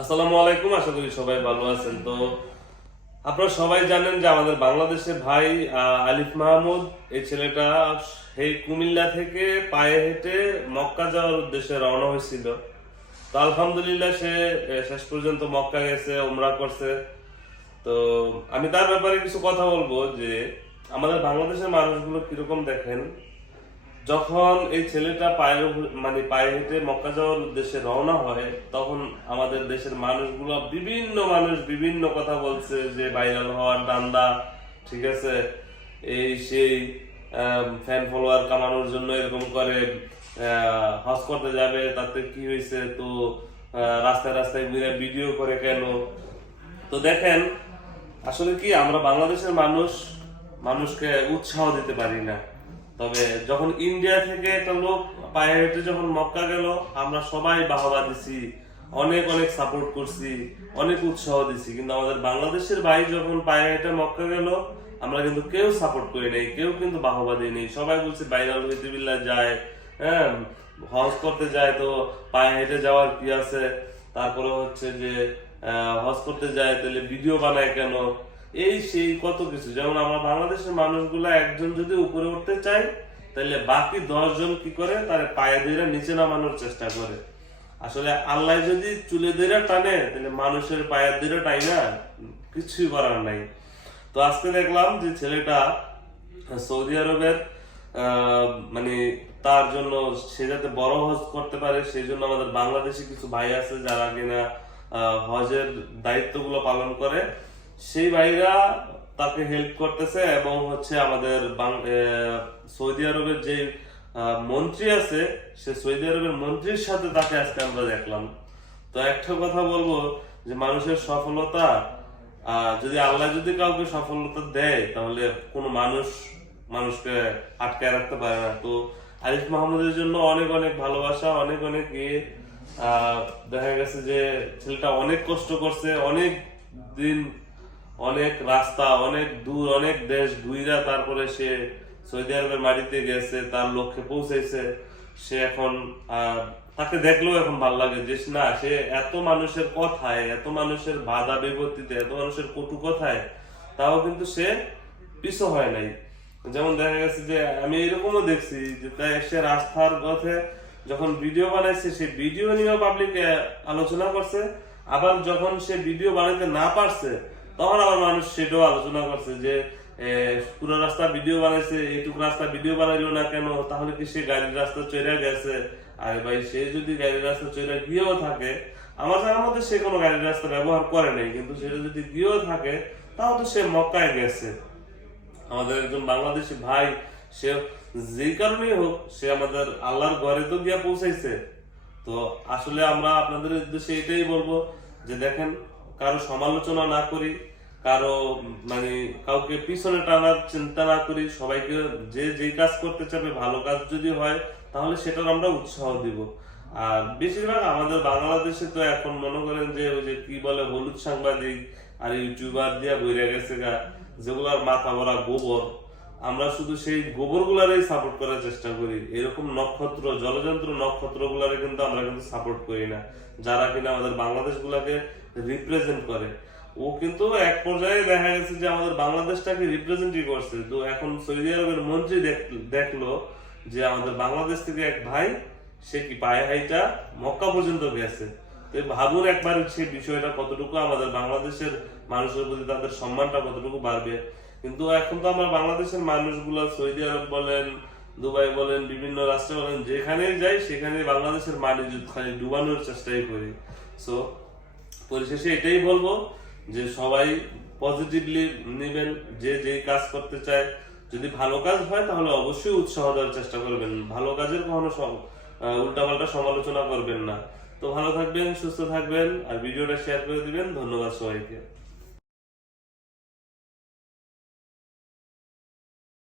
আসসালামু আলাইকুম, আশা করি সবাই ভালো আছেন। তো আপনারা সবাই জানেন যে আমাদের বাংলাদেশের ভাই আলিফ মাহমুদ, এই ছেলেটা সেই কুমিল্লা থেকে পায়ে হেঁটে মক্কা যাওয়ার উদ্দেশ্যে রওনা হয়েছিল। তো আলহামদুলিল্লাহ সে শেষ পর্যন্ত মক্কা গেছে ওমরা করছে। তো আমি তার ব্যাপারে কিছু কথা বলব যে আমাদের বাংলাদেশের মানুষগুলো কীরকম দেখেন যখন এই ছেলেটা পায়ে উপ- মানে পায়ে হেঁটে মক্কা যাওয়ার উদ্দেশ্যে রওনা হয়, তখন আমাদের দেশের মানুষগুলো বিভিন্ন মানুষ বিভিন্ন কথা বলছে যে ভাইরাল হওয়ার দান্দা ঠিক আছে? এই সেই ফ্যান ফলোয়ার কামানোর জন্য এরকম করে হজ করতে যাবে, তাতে কি হয়েছে? তো রাস্তায় রাস্তায় ঘুরে ভিডিও করে কেন? তো দেখেন, আসলে কি আমরা বাংলাদেশের মানুষ, মানুষকে উৎসাহ দিতে পারি না। তবে যখন ইন্ডিয়া থেকে একটা লোক পায়ে হেঁটে যখন মক্কা গেল, আমরা সবাই বাহবা দিছি, অনেক অনেক সাপোর্ট করছি, অনেক উৎসাহ দিছি। কিন্তু আমাদের বাংলাদেশের ভাই যখন পায়ে হেঁটে মক্কা গেল, আমরা কিন্তু কেউ সাপোর্ট করি নাই, কেউ কিন্তু বাহবা দিই নাই। সবাই বলছে বাইরাল হইতে যায় হ্যাঁ হজ করতে যায় তো পায়ে হেঁটে যাওয়ার কি আছে? তারপরে হচ্ছে যে হজ করতে যায়, তাহলে ভিডিও বানায় কেন? এই সেই কত কিছু। যেমন আমরা বাংলাদেশের মানুষগুলো একজন যদি উপরে উঠতে চায়, তাহলে বাকি জন কি করে? তার পায়ে ধরে নিচে নামানোর চেষ্টা করে। আসলে আল্লাহ যদি চুলে ধরে টানে, তাহলে মানুষের পায়ের ধরে টাই না, কিছুই করার নাই। তো আজকে দেখলাম যে ছেলেটা সৌদি আরবের মানে তার জন্য সে যাতে বড় হজ করতে পারে, সেই জন্য আমাদের বাংলাদেশে কিছু ভাই আছে যারা কিনা হজের দায়িত্বগুলো পালন করে। সেই ভাইরা তাকে হেল্প করতেছে এবং হচ্ছে আমাদের সৌদি আরবের যে মন্ত্রী আছে, সে সৌদি আরবের মন্ত্রীর সাথে তাকে আজকে আমরা দেখলাম। তো একটা কথা বলব যে মানুষের সফলতা যদি আল্লাহ যদি কাউকে সফলতা দেয়, তাহলে কোনো মানুষ মানুষকে আটকায় রাখতে পারে না। তো আরিফ মাহমুদের জন্য অনেক অনেক ভালোবাসা, অনেক অনেক ইয়ে। দেখা গেছে যে ছেলেটা অনেক কষ্ট করছে, অনেক দিন অনেক রাস্তা, অনেক দূর, অনেক দেশ ঘুইরা তারপরে সে সৌদি আরবের মাটিতে গেছে, তার লক্ষ্যে পৌঁছেছে। সে এখন তাকে দেখলেও এখন ভালো লাগে যে না, সে এত মানুষের কথায়, এত মানুষের বাধা বিপত্তিতে, এত মানুষের কটু কথায়, তাও কিন্তু সে পিছু হয় নাই। যেমন দেখা গেছে যে, আমি এরকমও দেখছি যে, তাই সে রাস্তার পথে যখন ভিডিও বানাইছে, সে ভিডিও নিয়েও পাবলিক আলোচনা করছে, আবার যখন সে ভিডিও বানাইতে না পারছে তখন আবার মানুষ সেটাও আলোচনা করছে যে পুরো রাস্তা ভিডিও বানাইছে, এইটুকু রাস্তা ভিডিও বানাইলো না কেন? তাহলে কি সে গাড়ির রাস্তা চড়ে গেছে? আরে ভাই, সে যদি গাড়ির রাস্তা চড়ে গিয়েও থাকে, আমার জানার মধ্যে সে কোনো গাড়ির রাস্তা ব্যবহার করে নাই, কিন্তু সেটা যদি গিয়েও থাকে, তাও তো সে মক্কায় গেছে। আমাদের একজন বাংলাদেশি ভাই, সে যে কারণেই হোক, সে আমাদের আল্লাহর ঘরে তো গিয়া পৌঁছাইছে। তো আসলে আমরা আপনাদের উদ্দেশ্যে এটাই বলব যে দেখেন কারও সমালোচনা না করি, কারও মানে কাউকে পিছনে টানার চিন্তা না করি, সবাইকে যে যেই কাজ করতে চাবে ভালো কাজ যদি হয়, তাহলে সেটার আমরা উৎসাহ দিব। আর বেশিরভাগ আমাদের বাংলাদেশে তো এখন মনে করেন যে, ওই যে কি বলে, হলুদ সাংবাদিক আর ইউটিউবার দিয়া বইরা গেছে গা, যেগুলার মাথা ভরা গোবর। আমরা শুধু সেই গোবর গুলারই সাপোর্ট করার চেষ্টা করি। এরকম নক্ষত্র, জলযন্ত্র নক্ষত্র গুলারে কিন্তু আমরা কিন্তু সাপোর্ট করি না। যারা কিনা আমাদের বাংলাদেশ গুলাকে রিপ্রেজেন্ট করে। ও কিন্তু এক পর্যায়ে দেখা গেছে যে আমাদের বাংলাদেশটাকে রিপ্রেজেন্টই করছে। তো এখন সৌদি আরবের মন্ত্রী দেখ- দেখল যে আমাদের বাংলাদেশ থেকে এক ভাই, সে কি পায়ে হাইটা মক্কা পর্যন্ত গেছে। তো ভাবুন একবার সেই বিষয়টা কতটুকু আমাদের বাংলাদেশের মানুষের প্রতি তাদের সম্মানটা কতটুকু বাড়বে। কিন্তু এখন তো আমরা বাংলাদেশের মানুষগুলো সৌদি আরব বলেন, দুবাই বলেন, বিভিন্ন রাষ্ট্রে বলেন যেখানে যাই সেখানে বাংলাদেশের মানি খালি ডুবানোর চেষ্টাই করি। সো পরিশেষে এটাই বলব যে সবাই পজিটিভলি নেবেন, যে যে কাজ করতে চায়। যদি ভালো কাজ হয় তাহলে অবশ্যই উৎসাহ দেওয়ার চেষ্টা করবেন। ভালো কাজের কখনো উল্টাপাল্টা সমালোচনা করবেন না। তো ভালো থাকবেন, সুস্থ থাকবেন, আর ভিডিওটা শেয়ার করে দিবেন। ধন্যবাদ সবাইকে।